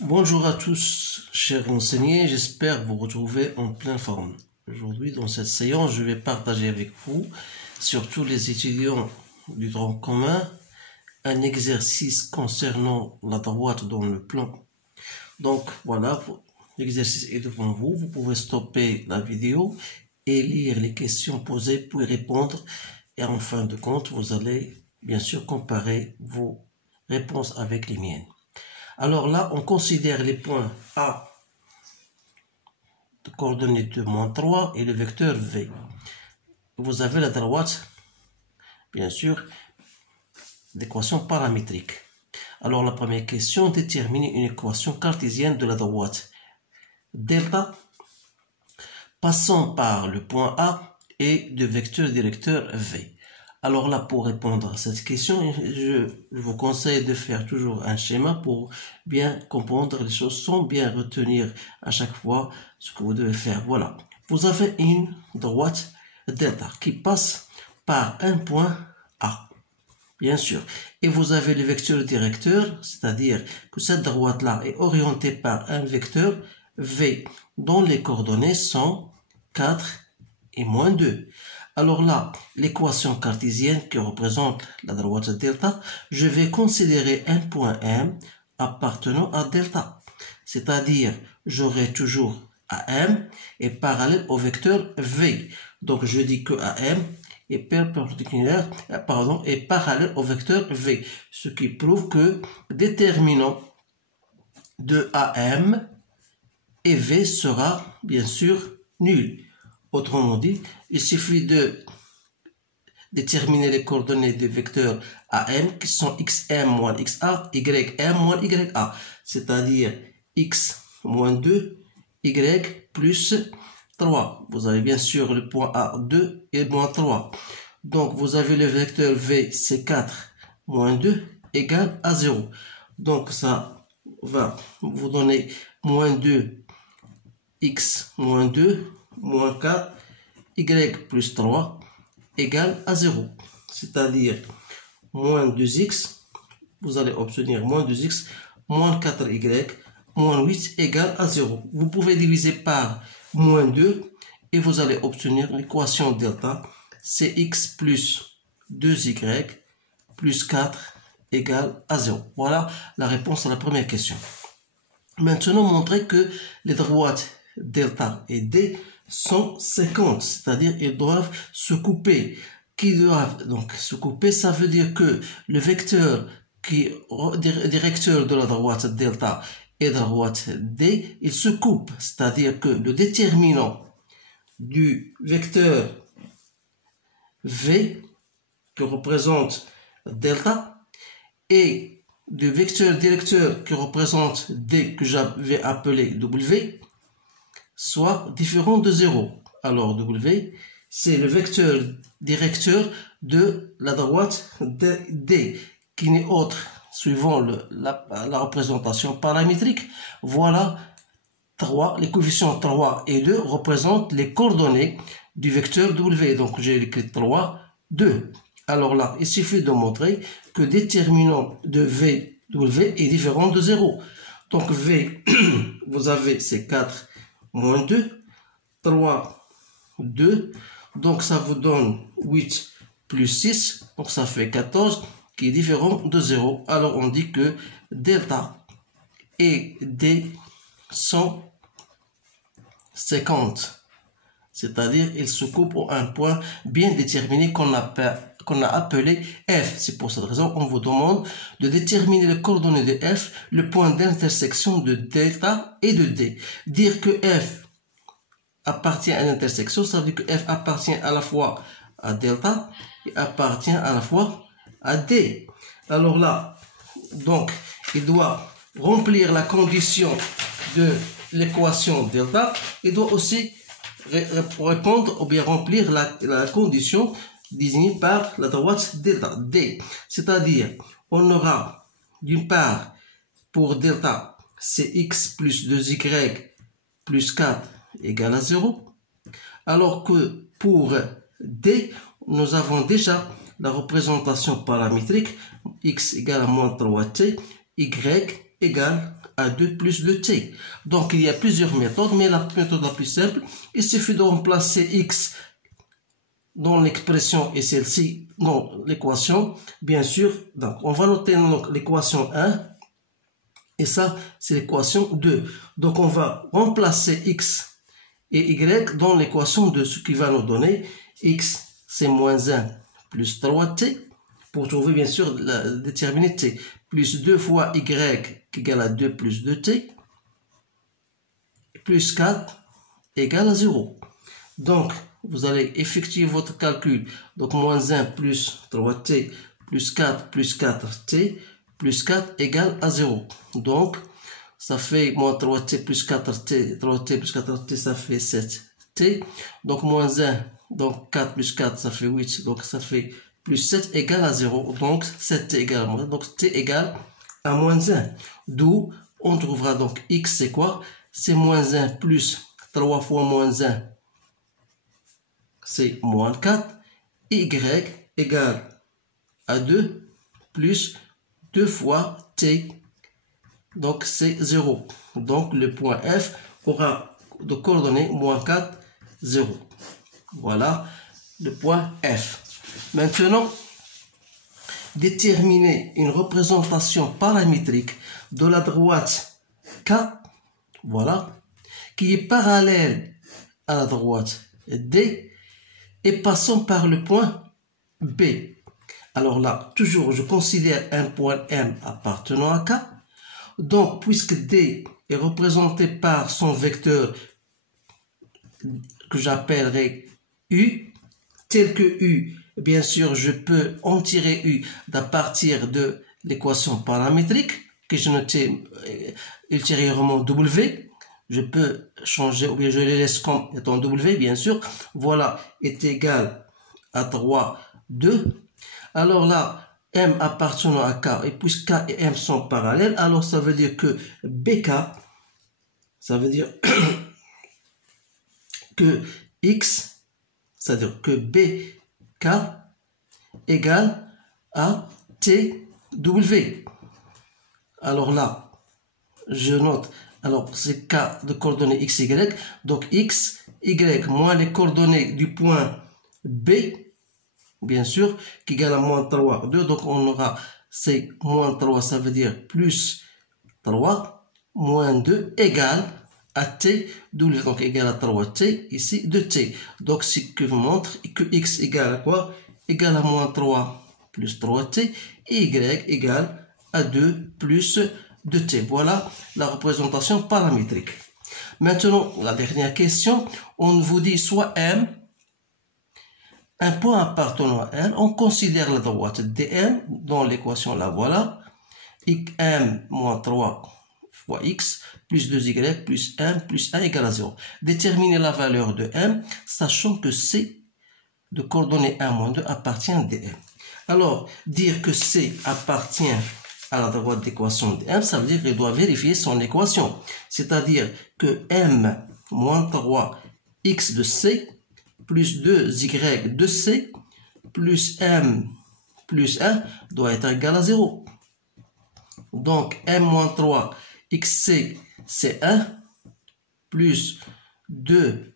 Bonjour à tous, chers enseignants, j'espère vous retrouver en pleine forme. Aujourd'hui, dans cette séance, je vais partager avec vous, surtout les étudiants du tronc commun, un exercice concernant la droite dans le plan. Donc voilà, l'exercice est devant vous, vous pouvez stopper la vidéo et lire les questions posées pour y répondre. Et en fin de compte, vous allez bien sûr comparer vos réponses avec les miennes. Alors là, on considère les points A de coordonnées de -3 et le vecteur V. Vous avez la droite, bien sûr, d'équation paramétrique. Alors la première question, déterminer une équation cartésienne de la droite delta passant par le point A et de vecteur directeur V. Alors là, pour répondre à cette question, je vous conseille de faire toujours un schéma pour bien comprendre les choses, sans bien retenir à chaque fois ce que vous devez faire. Voilà. Vous avez une droite delta qui passe par un point A, bien sûr. Et vous avez le vecteur directeur, c'est-à-dire que cette droite-là est orientée par un vecteur V, dont les coordonnées sont 4 et -2. Alors là, l'équation cartésienne qui représente la droite delta, je vais considérer un point M appartenant à delta. C'est-à-dire, j'aurai toujours AM est parallèle au vecteur V. Donc, je dis que AM est perpendiculaire, est parallèle au vecteur V. Ce qui prouve que déterminant de AM et V sera bien sûr nul. Autrement dit, il suffit de déterminer les coordonnées des vecteurs AM qui sont xm moins xa, ym moins ya, c'est-à-dire x moins 2, y plus 3. Vous avez bien sûr le point A 2 et moins 3. Donc vous avez le vecteur V, c'est 4 moins 2 égale à 0. Donc ça va vous donner moins 2, x moins 2, moins 4, y plus 3 égale à 0. C'est-à-dire moins 2x, vous allez obtenir moins 2x, moins 4y, moins 8 égale à 0. Vous pouvez diviser par moins 2 et vous allez obtenir l'équation delta, c'est x plus 2y plus 4 égale à 0. Voilà la réponse à la première question. Maintenant, montrez que les droites delta et D sont séquentes, c'est-à-dire ils doivent se couper. Qui doivent donc se couper, ça veut dire que le vecteur qui directeur de la droite delta et de la droite D, il se coupe, c'est-à-dire que le déterminant du vecteur V qui représente delta et du vecteur directeur qui représente D que j'avais appelé W soit différent de 0. Alors W, c'est le vecteur directeur de la droite D, qui n'est autre, suivant la représentation paramétrique. Voilà 3, les coefficients 3 et 2 représentent les coordonnées du vecteur W. Donc j'ai écrit 3, 2. Alors là, il suffit de montrer que déterminant de V, W est différent de 0. Donc V, vous avez ces 4 moins 2, 3, 2, donc ça vous donne 8 plus 6, donc ça fait 14, qui est différent de 0. Alors on dit que delta et D sont 50, c'est-à-dire ils se coupent à un point bien déterminé qu'on a appelé F. C'est pour cette raison qu'on vous demande de déterminer les coordonnées de F, le point d'intersection de delta et de D. Dire que F appartient à l'intersection, ça veut dire que F appartient à la fois à delta et appartient à la fois à D. Alors là, donc, il doit remplir la condition de l'équation delta, il doit aussi répondre ou bien remplir la condition désignée par la droite delta, D. C'est-à-dire, on aura d'une part, pour delta, c'est x plus 2y plus 4 égale à 0. Alors que pour D, nous avons déjà la représentation paramétrique, x égale à moins 3t, y égale à 2 plus 2t. Donc il y a plusieurs méthodes, mais la méthode la plus simple, il suffit de remplacer x dans l'expression et celle-ci dans l'équation, bien sûr. Donc on va noter l'équation 1 et ça c'est l'équation 2. Donc on va remplacer x et y dans l'équation 2, ce qui va nous donner x c'est moins 1 plus 3t pour trouver bien sûr la déterminée t, plus 2 fois y qui égale à 2 plus 2t, plus 4 égale à 0. Donc, vous allez effectuer votre calcul. Donc, moins 1 plus 3t plus 4 plus 4t plus 4 égale à 0. Donc, ça fait moins 3t plus 4t, 3t plus 4t, ça fait 7t. Donc, moins 1, donc 4 plus 4, ça fait 8. Donc, ça fait plus 7 égale à 0. Donc, 7t égale à moins 1. Donc, t égale à moins 1. D'où, on trouvera donc x, c'est quoi? C'est moins 1 plus 3 fois moins 1. C'est moins 4, y égale à 2 plus 2 fois t, donc c'est 0. Donc le point F aura de coordonnées moins 4, 0. Voilà le point F. Maintenant, déterminer une représentation paramétrique de la droite K, voilà, qui est parallèle à la droite D, et passons par le point B. Alors là, toujours, je considère un point M appartenant à K. Donc, puisque D est représenté par son vecteur que j'appellerai U, tel que U, bien sûr, je peux en tirer U à partir de l'équation paramétrique que je notais ultérieurement W. Je peux changer, ou bien je les laisse comme étant W, bien sûr. Voilà, est égal à 3, 2. Alors là, M appartenant à K, et puisque K et M sont parallèles, alors ça veut dire que BK, ça veut dire que X, c'est-à-dire que BK égale à TW. Alors là, je note, alors c'est K de coordonnées X, Y, donc X, Y moins les coordonnées du point B, bien sûr, qui égale à moins 3, 2, donc on aura, c'est moins 3, ça veut dire plus 3, moins 2, égale à T, W, donc égale à 3T, ici 2T. Donc, ce qui vous montre que X égale à quoi? Égale à moins 3 plus 3T, et Y égale à 2 plus 2T. Voilà la représentation paramétrique. Maintenant, la dernière question, on vous dit soit M, un point appartenant à M, on considère la droite DM dans l'équation, la voilà, M moins 3 fois X plus 2Y plus 1 plus 1 égale à 0. Déterminer la valeur de M, sachant que C de coordonnées 1 moins 2 appartient à DM. Alors, dire que C appartient à la droite d'équation de M, ça veut dire qu'il doit vérifier son équation. C'est-à-dire que M moins 3 X de C plus 2Y de C plus M plus 1 doit être égal à 0. Donc, M moins 3 XC c'est 1 plus 2y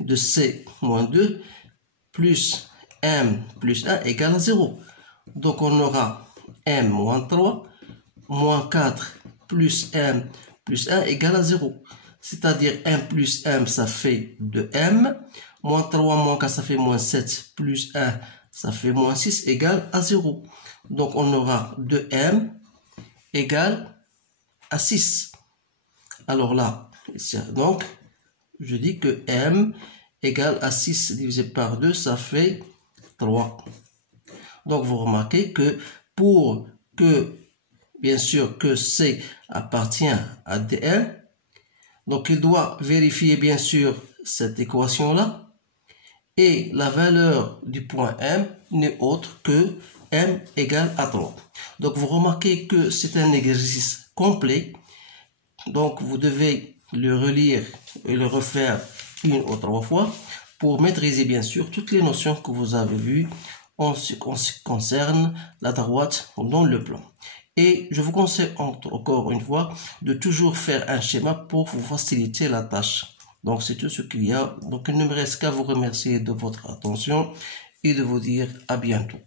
de C moins 2 plus M plus 1 égale à 0. Donc, on aura M moins 3 moins 4 plus M plus 1 égale à 0. C'est-à-dire M plus M, ça fait 2M. Moins 3 moins 4, ça fait moins 7. Plus 1, ça fait moins 6 égale à 0. Donc, on aura 2M égale à 6. Alors là, donc, je dis que M égale à 6 divisé par 2, ça fait 3. Donc, vous remarquez que pour que, bien sûr, que C appartient à DM, donc il doit vérifier, bien sûr, cette équation-là. Et la valeur du point M n'est autre que M égale à 3. Donc, vous remarquez que c'est un exercice complet. Donc, vous devez le relire et le refaire 1 ou 3 fois pour maîtriser, bien sûr, toutes les notions que vous avez vues en ce qui concerne la droite dans le plan. Et je vous conseille encore une fois de toujours faire un schéma pour vous faciliter la tâche. Donc c'est tout ce qu'il y a. Donc il ne me reste qu'à vous remercier de votre attention et de vous dire à bientôt.